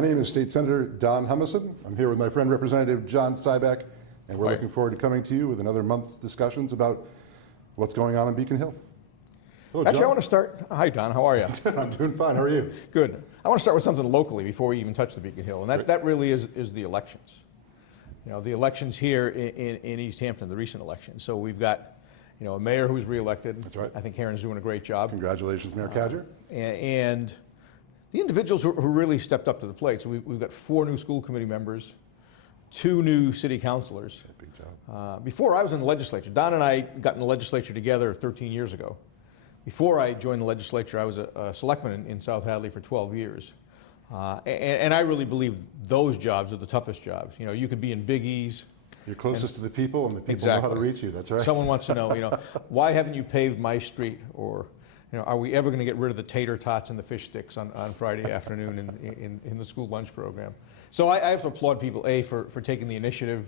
My name is State Senator Don Humison. I'm here with my friend Representative John Sybeck, and we're looking forward to coming to you with another month's discussions about what's going on in Beacon Hill. Hello, Actually, John. I want to start. Hi, Don. How are you? I'm doing fine. How are you? Good. I want to start with something locally before we even touch the Beacon Hill, and that really is the elections. You know, the elections here in East Hampton, the recent elections. So we've got, you know, a mayor who's reelected. That's right. I think Karen's doing a great job. Congratulations, Mayor Cadger. And the individuals who really stepped up to the plate. So we've got 4 new school committee members, 2 new city councilors. Big job. Before I was in the legislature, Don and I got in the legislature together 13 years ago. Before I joined the legislature, I was a selectman in South Hadley for 12 years. And I really believe those jobs are the toughest jobs. You know, you could be in Big E's. You're closest to the people, and the people Exactly. know how to reach you. That's right. Someone wants to know, you know, why haven't you paved my street? Or, you know, are we ever going to get rid of the tater tots and the fish sticks on Friday afternoon in the school lunch program? So I have to applaud people, A, for taking the initiative,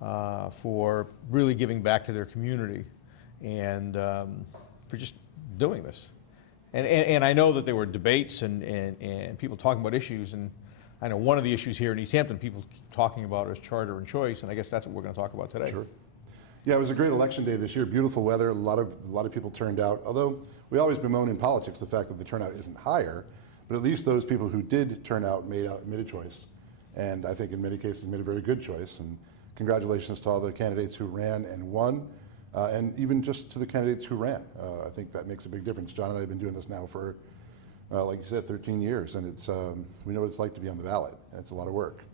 for really giving back to their community, and for just doing this. And I know that there were debates and people talking about issues, and I know one of the issues here in East Hampton people keep talking about is charter and choice, and I guess that's what we're going to talk about today. Sure. Yeah, it was a great election day this year. Beautiful weather. A lot of people turned out. Although we always bemoan in politics the fact that the turnout isn't higher, but at least those people who did turn out made a choice, and I think in many cases made a very good choice. And congratulations to all the candidates who ran and won, and even just to the candidates who ran. I think that makes a big difference. John and I have been doing this now for, like you said, 13 years, and it's we know what it's like to be on the ballot, and it's a lot of work.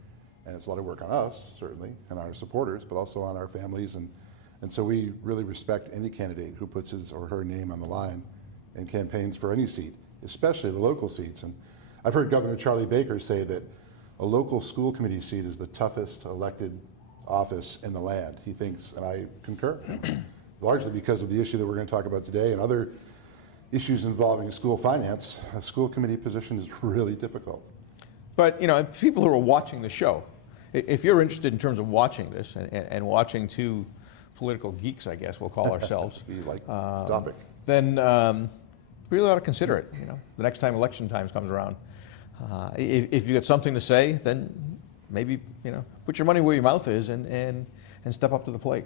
And it's a lot of work on us, certainly, and our supporters, but also on our families. And so we really respect any candidate who puts his or her name on the line and campaigns for any seat, especially the local seats. And I've heard Governor Charlie Baker say that a local school committee seat is the toughest elected office in the land. He thinks, and I concur, largely because of the issue that we're going to talk about today and other issues involving school finance. A school committee position is really difficult. But, you know, people who are watching the show, if you're interested in terms of watching this and watching 2 political geeks, I guess we'll call ourselves, We like the topic. then really ought to consider it, you know, the next time election time comes around. If you got something to say, then maybe, you know, put your money where your mouth is and step up to the plate.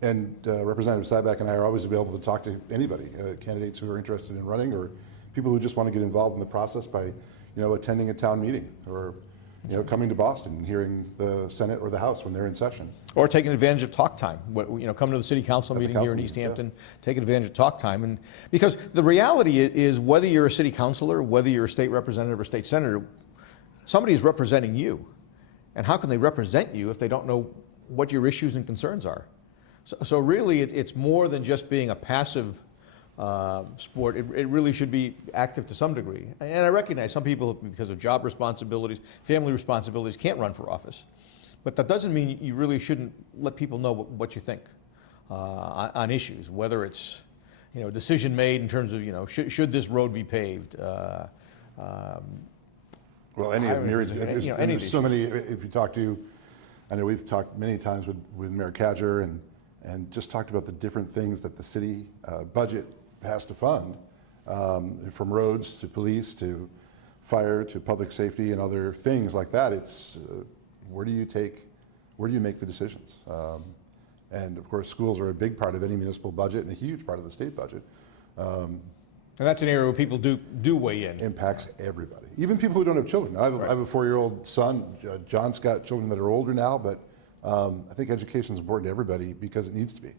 And Representative Sybeck and I are always available to talk to anybody, candidates who are interested in running or people who just want to get involved in the process by, you know, attending a town meeting or, you know, coming to Boston and hearing the Senate or the House when they're in session. Or taking advantage of talk time. You know, coming to the city council meeting here in East Hampton, taking advantage of talk time. And because the reality is whether you're a city councilor, whether you're a state representative or state senator, somebody is representing you. And how can they represent you if they don't know what your issues and concerns are? So really, it's more than just being a passive sport. It really should be active to some degree. And I recognize some people, because of job responsibilities, family responsibilities, can't run for office. But that doesn't mean you really shouldn't let people know what you think on issues, whether it's, you know, a decision made in terms of, you know, should this road be paved? Well, any of myriad, you know, there's so many, if you talk to, I know we've talked many times with Mayor Cadger and just talked about the different things that the city budget has to fund, from roads to police to fire to public safety and other things like that. It's where do you make the decisions? And of course, schools are a big part of any municipal budget and a huge part of the state budget. And that's an area where people do weigh in. Impacts everybody, even people who don't have children. I have a 4-year-old son. John's got children that are older now, but I think education is important to everybody because it needs to be.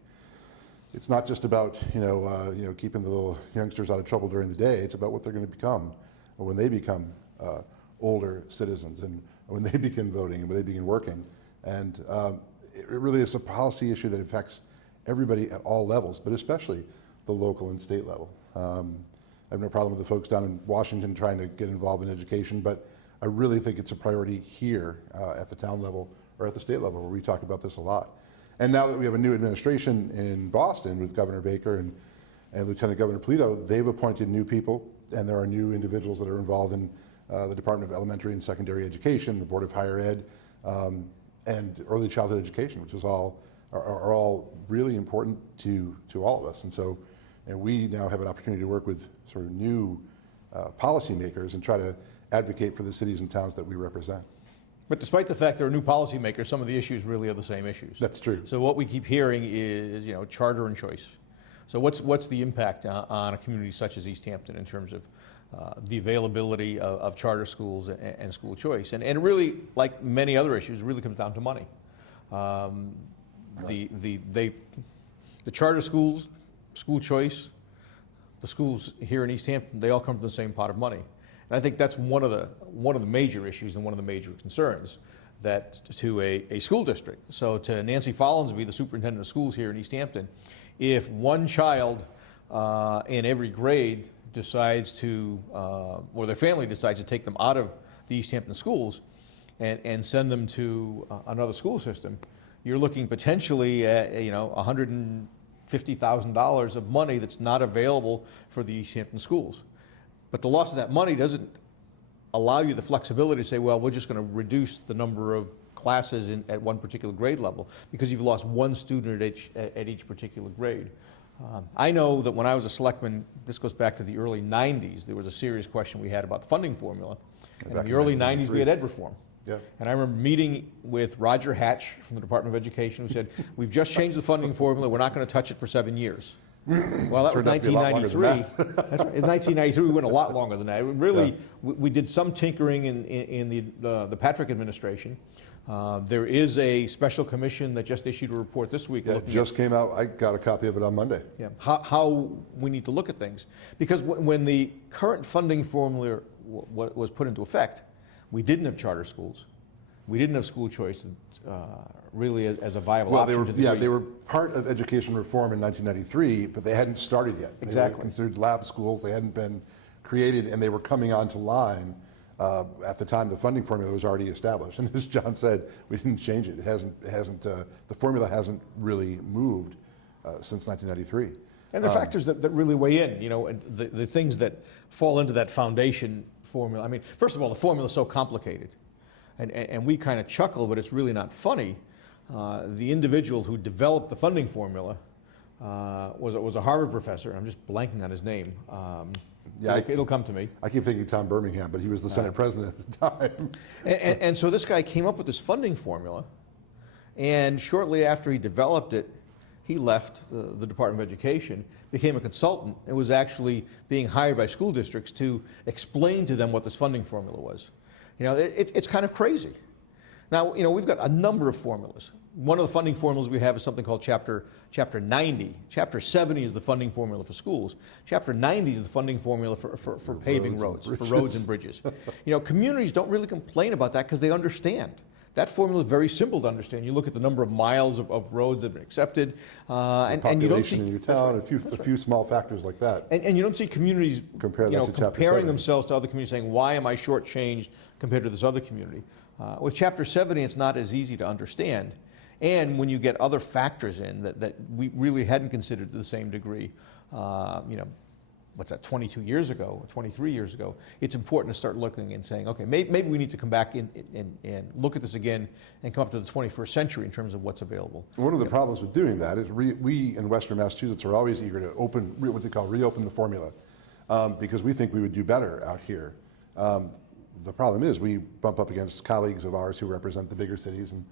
It's not just about keeping the little youngsters out of trouble during the day. It's about what they're going to become when they become older citizens and when they begin voting and when they begin working. And it really is a policy issue that affects everybody at all levels, but especially the local and state level. I have no problem with the folks down in Washington trying to get involved in education, but I really think it's a priority here at the town level or at the state level where we talk about this a lot. And now that we have a new administration in Boston with Governor Baker and Lieutenant Governor Polito, they've appointed new people, and there are new individuals that are involved in the Department of Elementary and Secondary Education, the Board of Higher Ed, and early childhood education, which is are all really important to all of us. And so, and we now have an opportunity to work with sort of new policymakers and try to advocate for the cities and towns that we represent. But despite the fact there are new policymakers, some of the issues really are the same issues. That's true. So what we keep hearing is, charter and choice. So what's the impact on a community such as East Hampton in terms of the availability of charter schools and school choice? And it really, like many other issues, really comes down to money. The charter schools, school choice, the schools here in East Hampton, they all come from the same pot of money. And I think that's one of the major issues and one of the major concerns that to a school district. So to Nancy Follinsby, the superintendent of schools here in East Hampton, if one child in every grade decides to, or their family decides to take them out of the East Hampton schools and send them to another school system, you're looking potentially at $150,000 of money that's not available for the East Hampton schools. But the loss of that money doesn't allow you the flexibility to say, well, we're just going to reduce the number of classes at one particular grade level because you've lost one student at each particular grade. I know that when I was a selectman, this goes back to the early 90s, there was a serious question we had about the funding formula. And in the early 90s, we had ed reform. Yeah. And I remember meeting with Roger Hatch from the Department of Education, who said, we've just changed the funding formula, we're not going to touch it for 7 years. Well, that was Turned out to be a lot longer than 1993. That's right. In 1993, we went a lot longer than that. Really, we did some tinkering in the Patrick administration. There is a special commission that just issued a report this week. Yeah, it just came out. I got a copy of it on Monday. Yeah, how we need to look at things. Because when the current funding formula was put into effect, we didn't have charter schools. We didn't have school choice really as a viable option. They were part of education reform in 1993, but they hadn't started yet. Exactly. They were considered lab schools. They hadn't been created, and they were coming onto line at the time the funding formula was already established. And as John said, we didn't change it. The formula hasn't really moved since 1993. And there are factors that really weigh in, the things that fall into that foundation formula. I mean, first of all, the formula is so complicated. And we kind of chuckle, but it's really not funny. The individual who developed the funding formula was a Harvard professor. I'm just blanking on his name. It'll come to me. I keep thinking Tom Birmingham, but he was the Senate president at the time. And so this guy came up with this funding formula, and shortly after he developed it, he left the Department of Education, became a consultant, and was actually being hired by school districts to explain to them what this funding formula was. It's kind of crazy. Now, we've got a number of formulas. One of the funding formulas we have is something called Chapter 90. Chapter 70 is the funding formula for schools. Chapter 90 is the funding formula for paving roads, for roads and bridges. Communities don't really complain about that because they understand. That formula is very simple to understand. You look at the number of miles of roads that have been accepted, and you don't see in your town, a few small factors like that. And you don't see communities comparing themselves to other communities, saying, "Why am I shortchanged compared to this other community?" With Chapter 70, it's not as easy to understand, and when you get other factors in that we really hadn't considered to the same degree, what's that, 22 years ago, or 23 years ago, it's important to start looking and saying, okay, maybe we need to come back and look at this again and come up to the 21st century in terms of what's available. One of the problems with doing that is we in Western Massachusetts are always eager to reopen the formula because we think we would do better out here. The problem is we bump up against colleagues of ours who represent the bigger cities and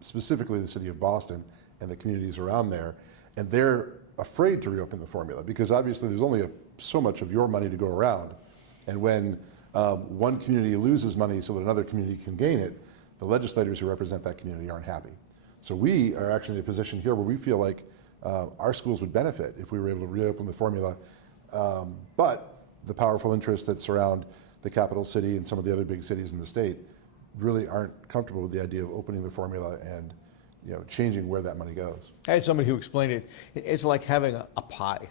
specifically the city of Boston and the communities around there, and they're afraid to reopen the formula because obviously there's only so much of your money to go around, and when one community loses money so that another community can gain it, the legislators who represent that community aren't happy. So we are actually in a position here where we feel like our schools would benefit if we were able to reopen the formula, but the powerful interests that surround the capital city and some of the other big cities in the state really aren't comfortable with the idea of opening the formula and changing where that money goes. I had somebody who explained it. It's like having a pie,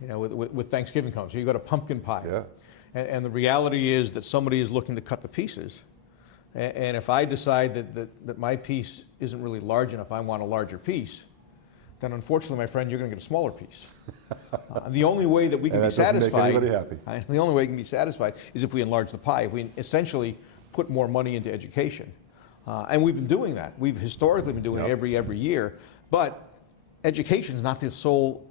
with Thanksgiving comes. So you got a pumpkin pie. Yeah. And the reality is that somebody is looking to cut the pieces. And if I decide that my piece isn't really large enough, I want a larger piece, then unfortunately, my friend, you're going to get a smaller piece. The only way that we can be satisfied, make anybody happy. The only way we can be satisfied is if we enlarge the pie, if we essentially put more money into education. And we've been doing that. We've historically been doing it every year. But education is not the sole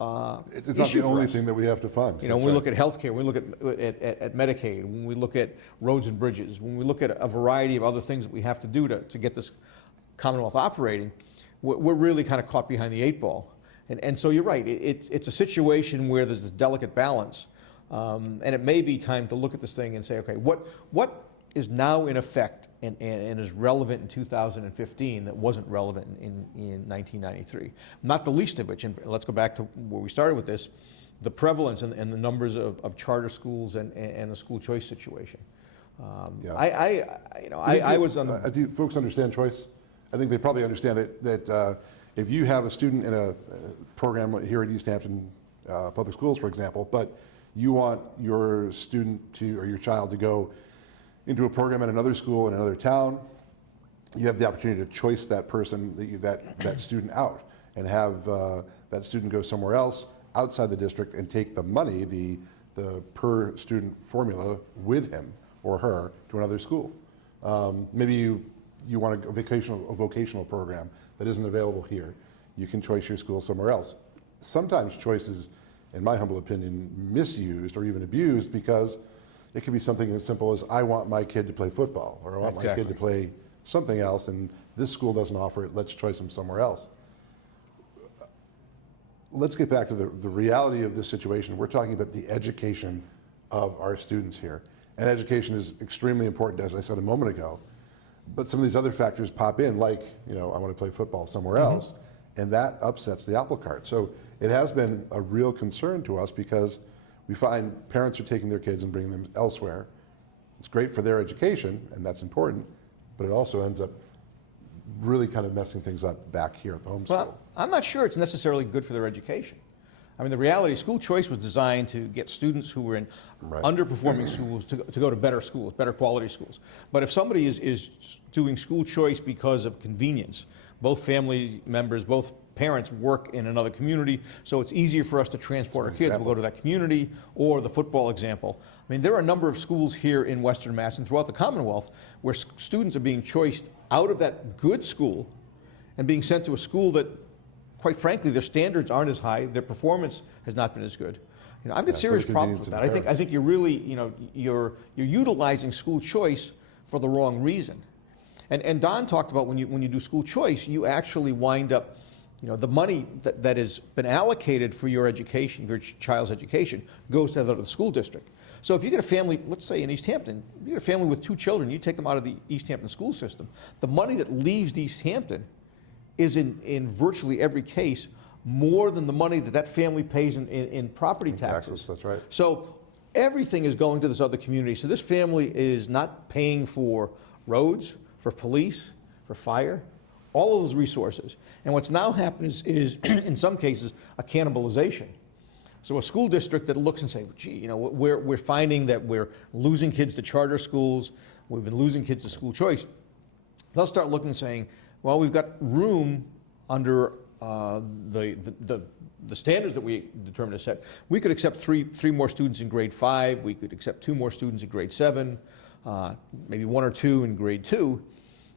It's not the only thing that we have to fund. You know, when we look at healthcare, when we look at Medicaid, when we look at roads and bridges, when we look at a variety of other things that we have to do to get this Commonwealth operating, we're really kind of caught behind the 8 ball. And so you're right, it's a situation where there's this delicate balance, and it may be time to look at this thing and say, okay, what is now in effect and is relevant in 2015 that wasn't relevant in 1993? Not the least of which, and let's go back to where we started with this, the prevalence and the numbers of charter schools and the school choice situation. Yeah. I was on the... Do folks understand choice? I think they probably understand that if you have a student in a program here at East Hampton Public Schools, for example, but you want your student or your child to go into a program at another school in another town, you have the opportunity to choice that person, that student out, and have that student go somewhere else outside the district and take the money, the per student formula, with him or her to another school. Maybe you want a vocational program that isn't available here. You can choice your school somewhere else. Sometimes choice is, in my humble opinion, misused or even abused, because it could be something as simple as, I want my kid to play football, or I want my kid to play something else, and this school doesn't offer it, let's choice them somewhere else. Let's get back to the reality of this situation. We're talking about the education of our students here. And education is extremely important, as I said a moment ago. But some of these other factors pop in, like, I want to play football somewhere else, and that upsets the apple cart. So it has been a real concern to us, because we find parents are taking their kids and bringing them elsewhere. It's great for their education, and that's important, but it also ends up really kind of messing things up back here at the home school. Well, I'm not sure it's necessarily good for their education. I mean, the reality, school choice was designed to get students who were in underperforming schools to go to better schools, better quality schools. But if somebody is doing school choice because of convenience, both family members, both parents work in another community, so it's easier for us to transport our kids. We'll go to that community, or the football example. I mean, there are a number of schools here in Western Mass and throughout the Commonwealth where students are being choiced out of that good school and being sent to a school that, quite frankly, their standards aren't as high, their performance has not been as good. I've got serious problems with that. I think you're really, you're utilizing school choice for the wrong reason. And Don talked about when you do school choice, you actually wind up, the money that has been allocated for your education, your child's education, goes to the school district. So if you get a family, let's say in East Hampton, you get a family with 2 children, you take them out of the East Hampton school system, the money that leaves East Hampton is in virtually every case more than the money that family pays in property taxes. That's right. So everything is going to this other community. So this family is not paying for roads, for police, for fire, all of those resources. And what's now happened is in some cases, a cannibalization. So a school district that looks and says, gee, we're finding that we're losing kids to charter schools, we've been losing kids to school choice. They'll start looking and saying, well, we've got room under the standards that we determined to set. We could accept three more students in grade 5. We could accept 2 more students in grade 7, maybe 1 or 2 in grade 2.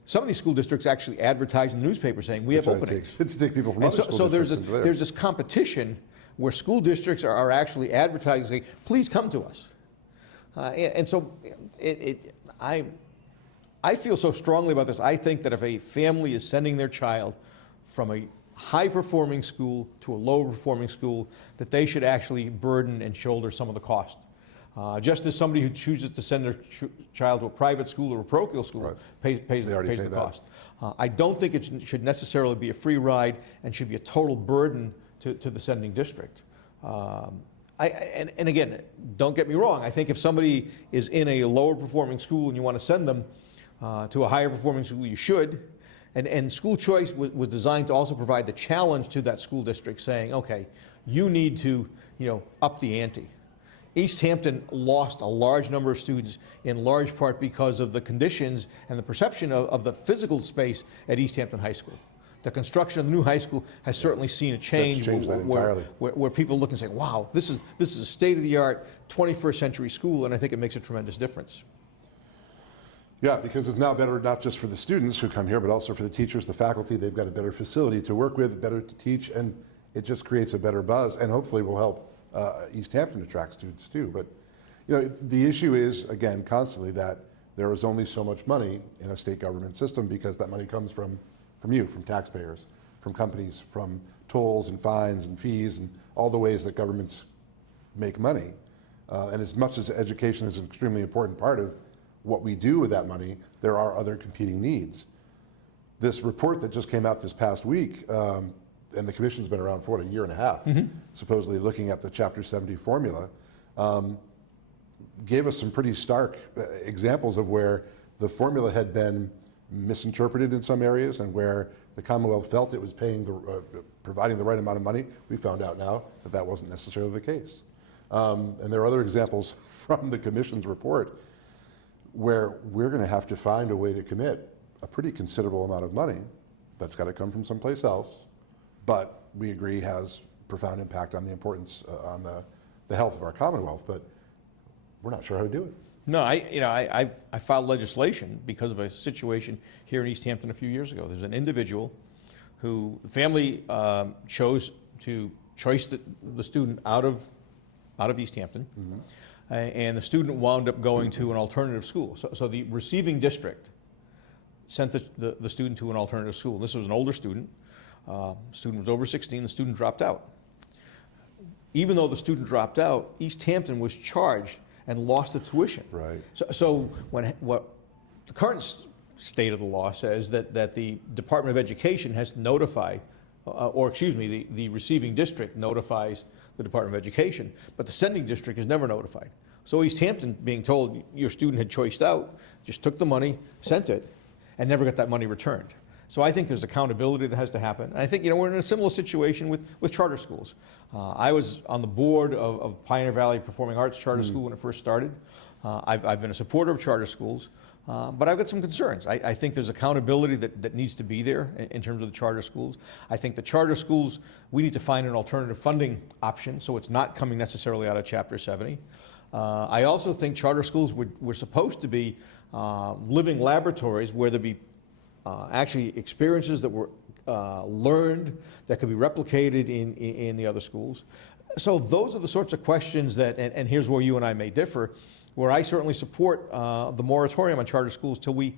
Some of these school districts actually advertise in the newspaper saying we have openings. It's to take people from other school so districts. So there's this competition where school districts are actually advertising, saying, please come to us. And so I feel so strongly about this. I think that if a family is sending their child from a high-performing school to a low-performing school, that they should actually burden and shoulder some of the cost. Just as somebody who chooses to send their child to a private school or a parochial school pays the cost. I don't think it should necessarily be a free ride and should be a total burden to the sending district. And again, don't get me wrong, I think if somebody is in a lower performing school and you want to send them to a higher performing school, you should. And school choice was designed to also provide the challenge to that school district, saying, okay, you need to up the ante. East Hampton lost a large number of students in large part because of the conditions and the perception of the physical space at East Hampton High School. The construction of the new high school has certainly seen a change where people look and say, wow, this is a state-of-the-art 21st century school, and I think it makes a tremendous difference. Yeah, because it's now better not just for the students who come here, but also for the teachers, the faculty. They've got a better facility to work with, better to teach, and it just creates a better buzz, and hopefully will help East Hampton attract students too. But the issue is, again, constantly that there is only so much money in a state government system because that money comes from you, from taxpayers, from companies, from tolls and fines and fees and all the ways that governments make money. And as much as education is an extremely important part of what we do with that money, there are other competing needs. This report that just came out this past week, and the commission's been around for a year and a half, supposedly looking at the Chapter 70 formula, gave us some pretty stark examples of where the formula had been misinterpreted in some areas and where the Commonwealth felt it was providing the right amount of money. We found out now that that wasn't necessarily the case. And there are other examples from the Commission's report where we're going to have to find a way to commit a pretty considerable amount of money that's got to come from someplace else, but we agree has profound impact on the importance, on the health of our Commonwealth, but we're not sure how to do it. No, I filed legislation because of a situation here in East Hampton a few years ago. There's an individual who the family chose the student out of East Hampton, and the student wound up going to an alternative school. So the receiving district sent the student to an alternative school. This was an older student. Student was over 16. The student dropped out. Even though the student dropped out, East Hampton was charged and lost the tuition. Right. So what the current state of the law says that the Department of Education has to notify, the receiving district notifies the Department of Education, but the sending district is never notified. So East Hampton, being told your student had choiced out, just took the money, sent it, and never got that money returned. So I think there's accountability that has to happen. And I think we're in a similar situation with charter schools. I was on the board of Pioneer Valley Performing Arts Charter School when it first started. I've been a supporter of charter schools, but I've got some concerns. I think there's accountability that needs to be there in terms of the charter schools. I think the charter schools, we need to find an alternative funding option so it's not coming necessarily out of Chapter 70. I also think charter schools were supposed to be living laboratories where there'd be actually experiences that were learned that could be replicated in the other schools. So those are the sorts of questions that, and here's where you and I may differ, where I certainly support the moratorium on charter schools till we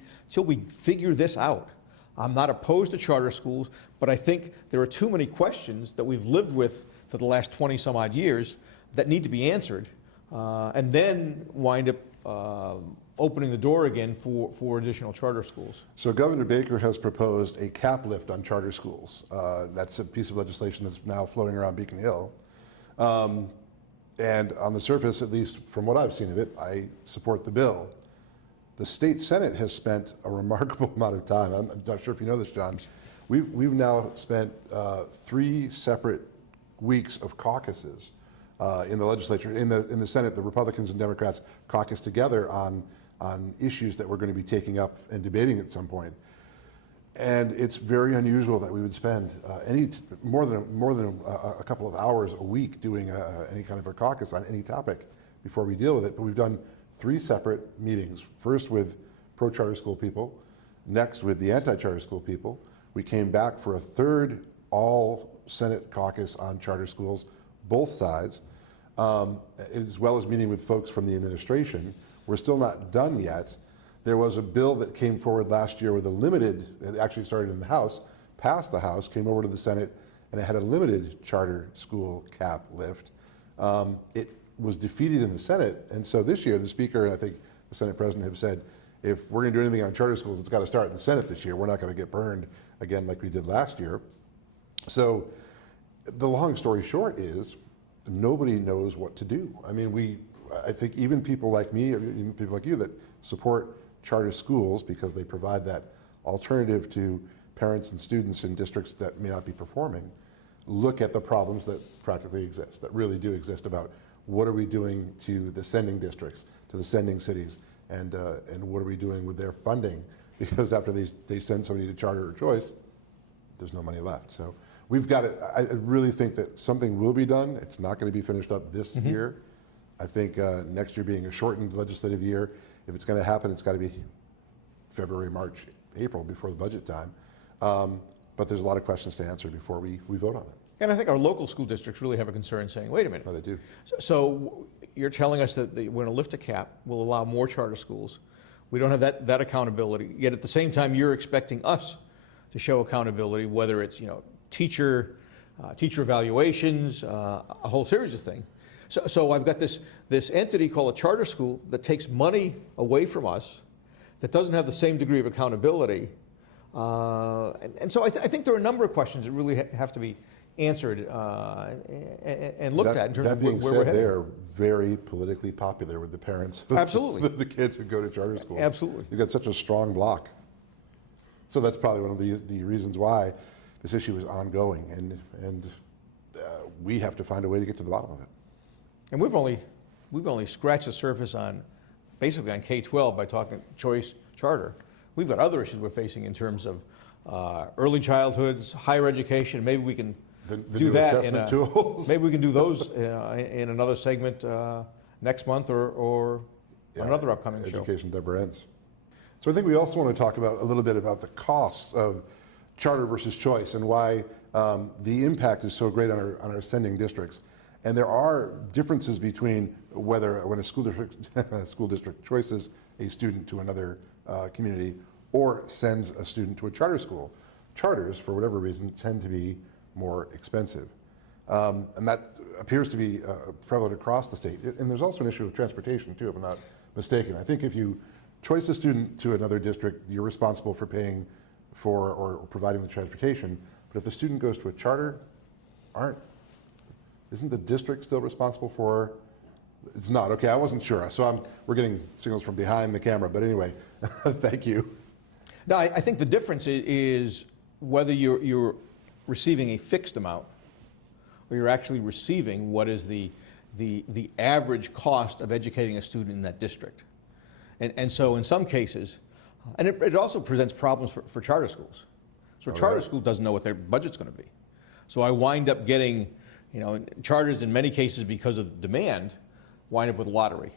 figure this out. I'm not opposed to charter schools, but I think there are too many questions that we've lived with for the last 20 some odd years that need to be answered, and then wind up opening the door again for additional charter schools. So Governor Baker has proposed a cap lift on charter schools. That's a piece of legislation that's now floating around Beacon Hill. And on the surface, at least from what I've seen of it, I support the bill. The state Senate has spent a remarkable amount of time. I'm not sure if you know this, John. We've now spent 3 separate weeks of caucuses in the legislature. In the Senate, the Republicans and Democrats caucus together on issues that we're going to be taking up and debating at some point. And it's very unusual that we would spend more than a couple of hours a week doing any kind of a caucus on any topic before we deal with it. But we've done 3 separate meetings. First with pro-charter school people, next with the anti-charter school people. We came back for a third all-Senate caucus on charter schools, both sides, as well as meeting with folks from the administration. We're still not done yet. There was a bill that came forward last year with it actually started in the House, passed the House, came over to the Senate, and it had a limited charter school cap lift. It was defeated in the Senate, and so this year the Speaker and I think the Senate President have said, if we're going to do anything on charter schools, it's got to start in the Senate this year. We're not going to get burned again like we did last year. So the long story short is nobody knows what to do. I mean, I think even people like me, even people like you that support charter schools because they provide that alternative to parents and students in districts that may not be performing, look at the problems that practically exist, that really do exist about what are we doing to the sending districts, to the sending cities, and what are we doing with their funding? Because after they send somebody to charter or choice, there's no money left. So we've got it. I really think that something will be done. It's not going to be finished up this year. I think next year being a shortened legislative year, if it's going to happen, it's got to be February, March, April before the budget time. But there's a lot of questions to answer before we vote on it. And I think our local school districts really have a concern saying, wait a minute. Oh, they do. So you're telling us that we're going to lift a cap, we'll allow more charter schools. We don't have that accountability. Yet at the same time, you're expecting us to show accountability, whether it's, teacher evaluations, a whole series of things. So I've got this entity called a charter school that takes money away from us, that doesn't have the same degree of accountability. And so I think there are a number of questions that really have to be answered and looked at in terms that of being where said, we're headed. They're very politically popular with the parents. Absolutely. The kids who go to charter schools. Absolutely. You've got such a strong block. So that's probably one of the reasons why this issue is ongoing, and we have to find a way to get to the bottom of it. And we've only scratched the surface basically on K-12 by talking choice charter. We've got other issues we're facing in terms of early childhoods, higher education. Maybe we can The do new that assessment tools. maybe we can do those in another segment next month or another upcoming show. Education never ends. So I think we also want to talk about a little bit about the costs of charter versus choice and why the impact is so great on our sending districts. And there are differences between when a school district choices a student to another community or sends a student to a charter school. Charters, for whatever reason, tend to be more expensive. And that appears to be prevalent across the state. And there's also an issue of transportation too, if I'm not mistaken. I think if you choice a student to another district, you're responsible for paying for or providing the transportation. But if the student goes to a charter, isn't the district still responsible for? It's not. Okay, I wasn't sure. So we're getting signals from behind the camera. But anyway, thank you. No, I think the difference is whether you're receiving a fixed amount or you're actually receiving what is the average cost of educating a student in that district. And so in some cases, and it also presents problems for charter schools. So a charter school doesn't know what their budget's going to be. So I wind up getting, charters in many cases because of demand, wind up with lottery.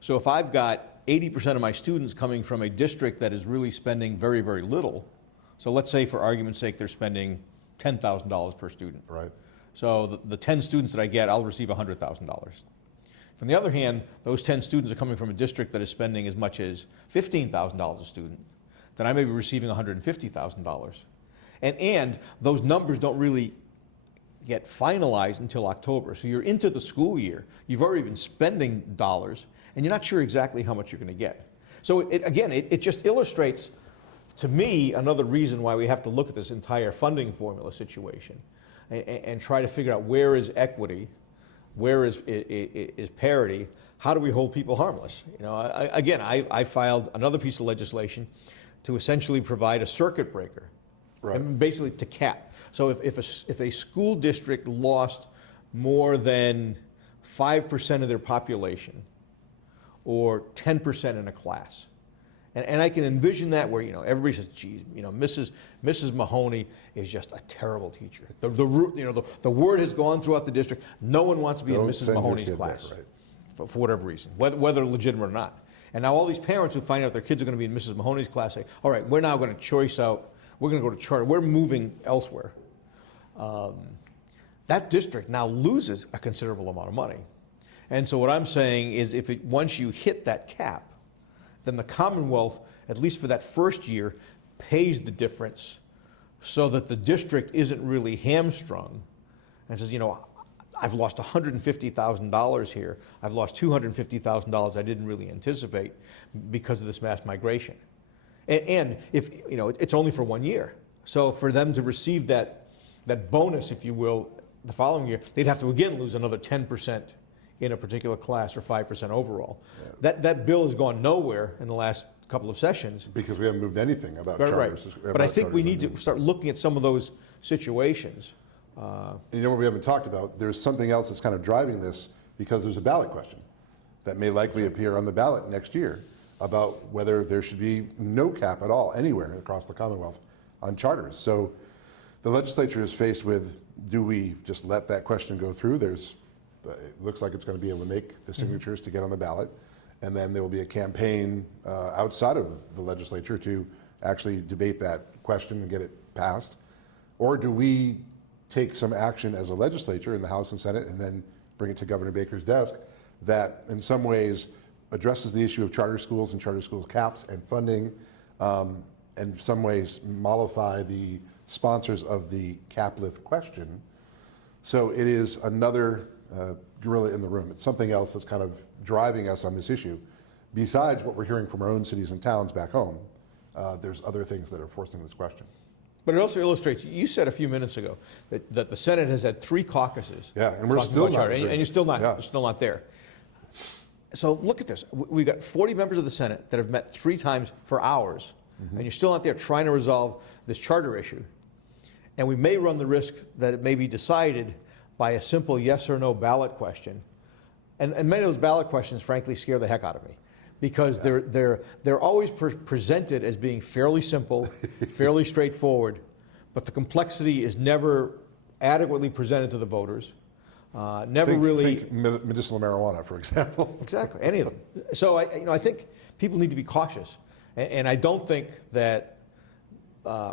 So if I've got 80% of my students coming from a district that is really spending very, very little, so let's say for argument's sake they're spending $10,000 per student. Right. So the 10 students that I get, I'll receive $100,000. On the other hand, those 10 students are coming from a district that is spending as much as $15,000 a student, then I may be receiving $150,000. And those numbers don't really get finalized until October. So you're into the school year, you've already been spending dollars, and you're not sure exactly how much you're going to get. So it just illustrates, to me, another reason why we have to look at this entire funding formula situation and try to figure out where is equity, where is parity, how do we hold people harmless? I filed another piece of legislation to essentially provide a circuit breaker, right, and basically to cap. So if a school district lost more than 5% of their population or 10% in a class, and I can envision that where everybody says, "Geez, Mrs. Mahoney is just a terrible teacher." The word has gone throughout the district. No one wants to be in Mrs. Mahoney's class there, right, for whatever reason, whether legitimate or not. And now all these parents who find out their kids are going to be in Mrs. Mahoney's class say, "All right, we're now going to choice out. We're going to go to charter. We're moving elsewhere." That district now loses a considerable amount of money. And so what I'm saying is, once you hit that cap, then the Commonwealth, at least for that first year, pays the difference so that the district isn't really hamstrung and says, I've lost $150,000 here. I've lost $250,000 I didn't really anticipate because of this mass migration. And if it's only for 1 year. So for them to receive that bonus, if you will, the following year, they'd have to again lose another 10% in a particular class or 5% overall. Yeah. That bill has gone nowhere in the last couple of sessions. Because we haven't moved anything about charters. Right. But I think we need to start looking at some of those situations. And what we haven't talked about, there's something else that's kind of driving this, because there's a ballot question that may likely appear on the ballot next year about whether there should be no cap at all anywhere across the Commonwealth on charters. So the legislature is faced with, do we just let that question go through? It looks like it's going to be able to make the signatures to get on the ballot, and then there will be a campaign outside of the legislature to actually debate that question and get it passed. Or do we take some action as a legislature in the House and Senate and then bring it to Governor Baker's desk that in some ways addresses the issue of charter schools and charter school caps and funding, and in some ways mollify the sponsors of the cap lift question. So it is another gorilla in the room. It's something else that's kind of driving us on this issue. Besides what we're hearing from our own cities and towns back home, there's other things that are forcing this question. But it also illustrates, you said a few minutes ago that the Senate has had 3 caucuses. Yeah, and we're talking still about not charter, agreeing. and you're still not, Yeah. you're still not there. So look at this. We've got 40 members of the Senate that have met 3 times for hours, and you're still not there trying to resolve this charter issue. And we may run the risk that it may be decided by a simple yes or no ballot question. And many of those ballot questions, frankly, scare the heck out of me, because they're always presented as being fairly simple, fairly straightforward, but the complexity is never adequately presented to the voters. Think medicinal marijuana, for example. Exactly, any of them. So I think people need to be cautious, and I don't think that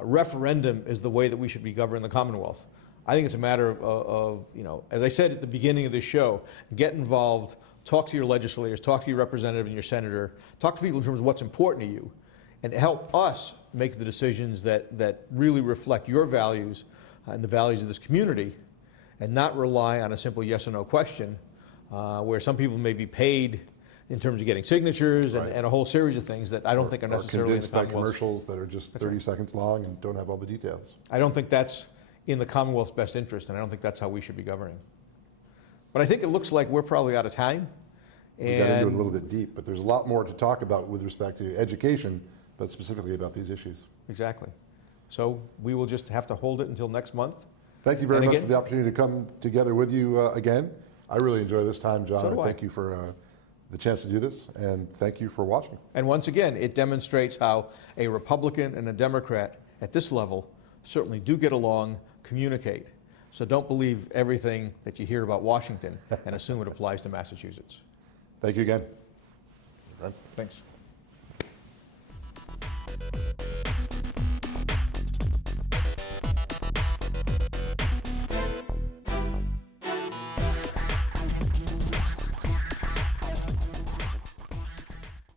referendum is the way that we should be governing the Commonwealth. I think it's a matter of as I said at the beginning of this show, get involved, talk to your legislators, talk to your representative and your senator, talk to people in terms of what's important to you, and help us make the decisions that really reflect your values and the values of this community, and not rely on a simple yes or no question, where some people may be paid in terms of getting signatures and a whole series of things that I don't think are necessarily in the convinced by Commonwealth's. commercials that are just 30 seconds long and don't have all the details. I don't think that's in the Commonwealth's best interest, and I don't think that's how we should be governing. But I think it looks like we're probably out of time. We got into it a little bit deep, but there's a lot more to talk about with respect to education, but specifically about these issues. Exactly. So we will just have to hold it until next month. Thank you very And much again- for the opportunity to come together with you again. I really enjoy this time, John. So do I. Thank you for the chance to do this, and thank you for watching. And once again, it demonstrates how a Republican and a Democrat at this level certainly do get along, communicate. So don't believe everything that you hear about Washington and assume it applies to Massachusetts. Thank you again. Thanks.